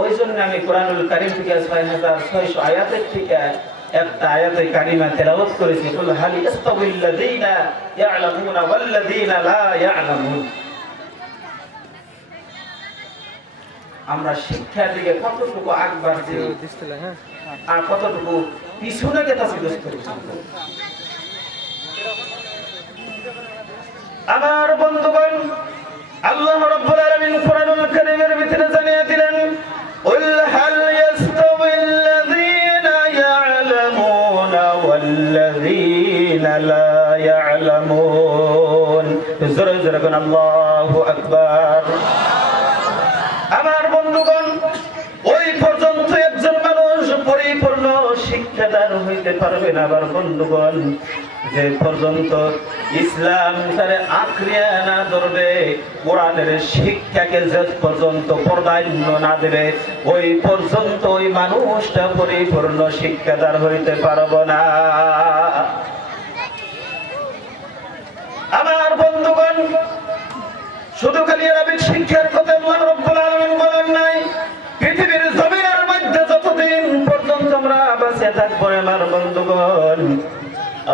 ওই জন্য আমি কোরআনুল কারিম থেকে ছয় হাজার ছয়শো আয়াতের থেকে একটা আয়াতে কারিমা তেলাওয়াত করেছি। কুল হাল ইস্তাবিল্লাযীনা ইয়ালামুনা ওয়াল্লাযীনা লা ইয়ালামুন? আমরা শিক্ষার দিকে কতটুকু আগ বাড়ছি আর কতটুকু পিছনে গেতাছি দোস্ত আমার বন্ধুগণ আল্লাহ রাব্বুল আলামিন কোরআনুল কারীমের ভিতরে জানিয়ে দিলেন, উল হাল ইয়াস্তাবিল লাযীনা ইয়ালামুনা ওয়াল লাযীনা লা ইয়ালামুন। জোরে জোরে কোন, আল্লাহু আকবার। আমার বন্ধুগণ, ওই পর্যন্ত একজন মানুষ পরিপূর্ণ শিক্ষাদান হইতে পারবে না, আমার বন্ধুগণ। যে পর্যন্ত ইসলাম তারে আঁকড়িয়া না ধরবে, কোরআনের শিক্ষাকে যে পর্যন্ত প্রাধান্য না দেবে, ওই পর্যন্ত ওই মানুষটা পরিপূর্ণ শিক্ষাদার হইতে পারব না। আমার বন্ধুগণ, শুধু খালি আরবিক শিক্ষার কথা আল্লাহ রব্বুল আলামিন বলেন নাই পৃথিবীর জমিনের মধ্যে যতদিন পর্যন্ত আমরা বেঁচে থাকব আমার বন্ধুগণ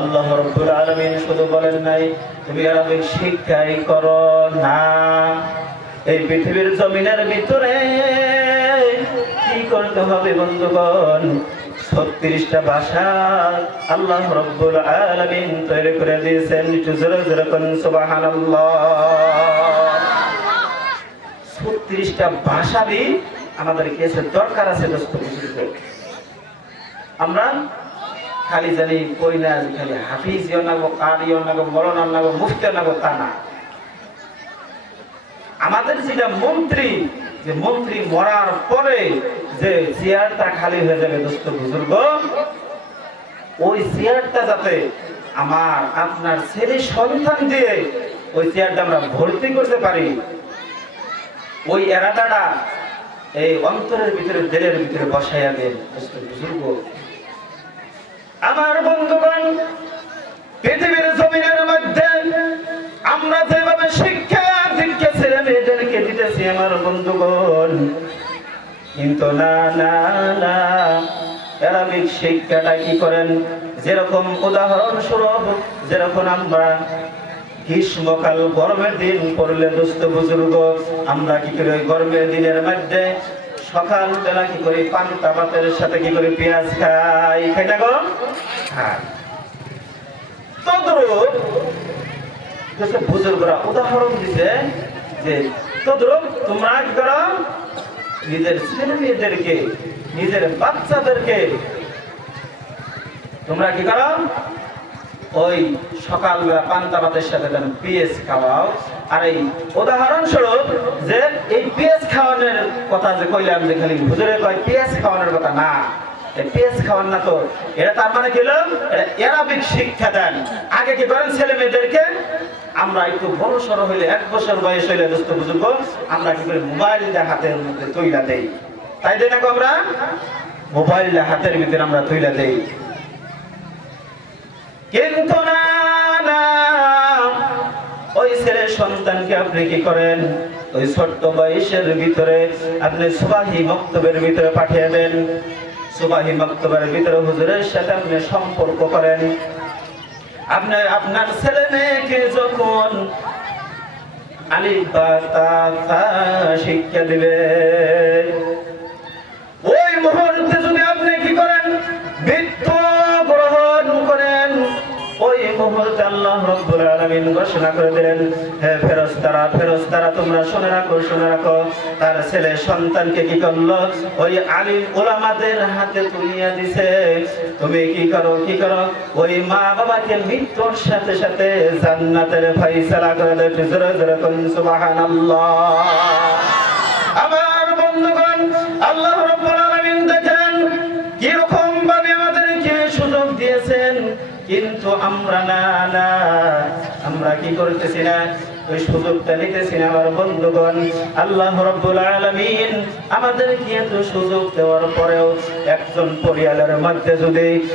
আল্লাহ রব্বুল আলামিন শুধু বলেন নাই, তুমি আরবিক শিক্ষাই করো না। এই পৃথিবীর জমিনের ভিতরে কি করতে হবে বন্ধুগণ? ছত্রিশটা ভাষা আল্লাহ রব্বুল আলামিন তৈরি করে দিয়েছেন, একটু জোরে জোরে কোন ছত্রিশটা ভাষা দিয়ে আমাদের কেসে দরকার আছে, দোস্ত। আমরা খালি জানি কই না খালি হাফিজ নাগো কারি নাগো মরণ নাগো, মুফতি নাগো তা না। আমাদের যেটা মন্ত্রী, যে মন্ত্রী মরার পরে যে চেয়ারটা খালি হয়ে যাবে দোস্ত বুজুর্গ, ওই চেয়ারটা যাতে আমার আপনার ছেলে সন্তান দিয়ে ওই চেয়ারটা আমরা ভর্তি করতে পারি। ওই এরাদাটা এই অন্তরের ভিতরে দেলের ভিতরে বসাইয়া দেন বুজুর্গ। আমার বন্ধুগণ, পৃথিবীর জমিনের মধ্যে আমরা যেভাবে শিক্ষা দীক্ষা ছেলে মেয়েদেরকে দিতেছি আমার বন্ধুগণ। কিন্তু না না না শিক্ষাটা কি করেন? যেরকম উদাহরণস্বরূপ, যেরকম আমরা গ্রীষ্মকাল গরমের দিন পড়লে দুস্থ বুজুর্গ, আমরা কি করি গরমের দিনের মধ্যে সকাল বেলা কি করি পান্তা ভাতের সাথে কি করি পেঁয়াজ খাই? খাই না হ্যাঁ। তদ্রুপ বুজুর্গরা উদাহরণ দিতে যে, তদ্রুপ তোমরা কি করো? নিজের ছেলে মেয়েদেরকে, নিজের বাচ্চাদেরকে তোমরা কি করো? ওই সকালবেলা পান্তা ভাতের সাথে যেন পিএস খাওয়াও। আর এই উদাহরণস্বরূপ যে এই পিএস খাওয়ানোর কথা যে কইলাম যে খালি কয় পিএস খাওয়ানোর কথা না। পিএস খাওয়ান না তো। এটা তার মানে শিক্ষা দেন। আগে কি করেন ছেলে মেয়েদেরকে আমরা একটু বড় সড়ো হইলে, এক বছর বয়স হইলে, দোস্ত বুঝব আমরা কি করি? মোবাইল দিয়ে হাতের মধ্যে তৈলা দেই। তাই দেই না আমরা? মোবাইল হাতের ভিতরে আমরা তৈলা দেই। কিন্তু না সন্তানকে আপনি কি করেন? ওই ছোট্ট বয়সের ভিতরে আপনি সুবাহি বক্তব্যের ভিতরে পাঠিয়ে দেন। সুবাহি বক্তব্যের ভিতরে হুজুরের সাথে আপনি সম্পর্ক করেন। আপনি আপনার ছেলে মেয়েকে যখন আলিফ তা শিক্ষা দিবে আলামিন ঘোষণা করে দিলেন, হে ফেরেশতারা ফেরেশতারা তোমরা শুনে রাখো শুনে রাখো, তার ছেলে সন্তানকে কি করল? ওই আলিম ওলামাদের হাতে তুলিয়া দিছে। তুমি কি করো কি করো? ওই মা বাবাকে মৃত্যুর সাথে সাথে জান্নাতের ফয়সালা করে দেয় জোরে জোরে কোন সুবহানাল্লাহ। আমার বন্ধুগণ আল্লাহ কিন্তু আমরা না না আমরা কি করতেছি না? ওই সুযোগটা নিতেছি আমার বন্ধুগণ। আল্লাহ রাব্বুল আলামিন এত সুযোগ দেওয়ার পরেও একজন পরিয়ালের মধ্যে যদি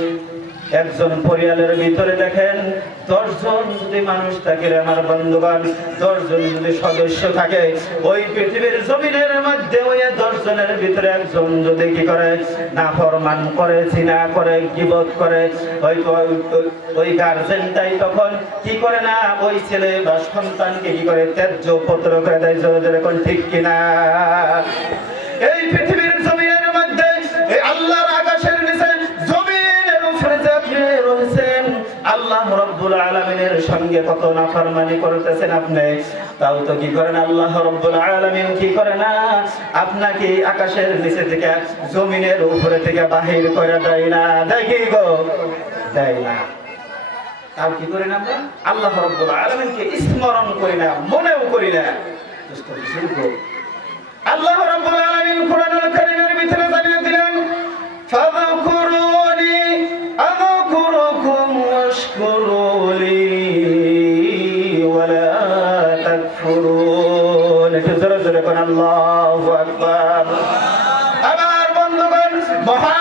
একজন পরিয়ালের ভিতরে দেখেন, দশজন যদি মানুষ থাকে আমার বন্ধুগণ, দশজন যদি সদস্য থাকে, ওই পৃথিবীর জমিনের মধ্যে ওই দশজনের ভিতরে একজন যদি কি করে না ফরমান করে চিনা করে, গিবত করে ওই- ওই গার্জেনটাই তখন কি করে না, ওই ছেলে বা সন্তানকে কি করে? ত্যায্য পত্র করে দেয় জোরে ঠিক কিনা? এই পৃথিবীর জমিনের মধ্যে, এই আল্লাহর আকাশের নিচে জমিনের উপরে যে আপনি রয়েছেন, আল্লাহ রব্বুল আলামিনের সঙ্গে কত নাফরমানি করতেছেন আপনি? তাও তো কি করেন? আল্লাহ রব্বুল আলামিন কি করে না? আপনাকে আকাশের নিচে থেকে, জমিনের উপরে থেকে বাহির করে দেয় না। দেখি গো? দেয় না। তাও কি না আমরা? আল্লাহ রব্বুল আলামিনকে স্মরণ করি না, মনেও করি না। আল্লাহ রাব্বুল আলামিন কোরআনুল কারীমের ভিতরে জানিয়ে দিলেন ফাযকুরুনি আযকুরুকুম ওয়াশকুরুলি ওয়ালা তাকফুরুন। জোরে জোরে কোন আল্লাহু আকবার। বন্ধুগণ মহান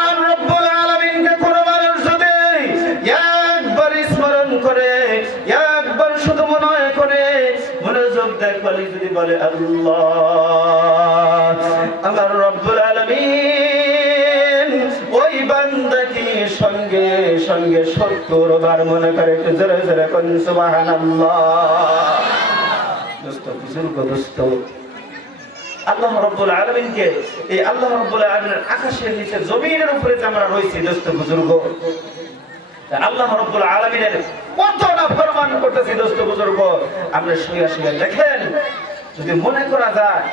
বলে, আল্লাহ, আমার রব্বুল আলামিন ওই বান্দাকে সঙ্গে সঙ্গে সত্তর বার মনে করে, একটু জোরে জোরে কোন, সুবহানাল্লাহ। দোস্ত, বুজুর্গ, দোস্ত, আল্লাহ রব্বুল আলমিনকে এই আল্লাহ রব্বুল আলমিনের আকাশের নিচে, জমিনের উপরে যে আমরা রয়েছি, দোস্ত, বুজুর্গ আল্লাহ রব্বুল আলমিনের কত না ফরমান করতেছি, দোস্ত, বুজুর্গ। আমরা শুয়ে শুয়ে দেখেন যদি মনে করা যায়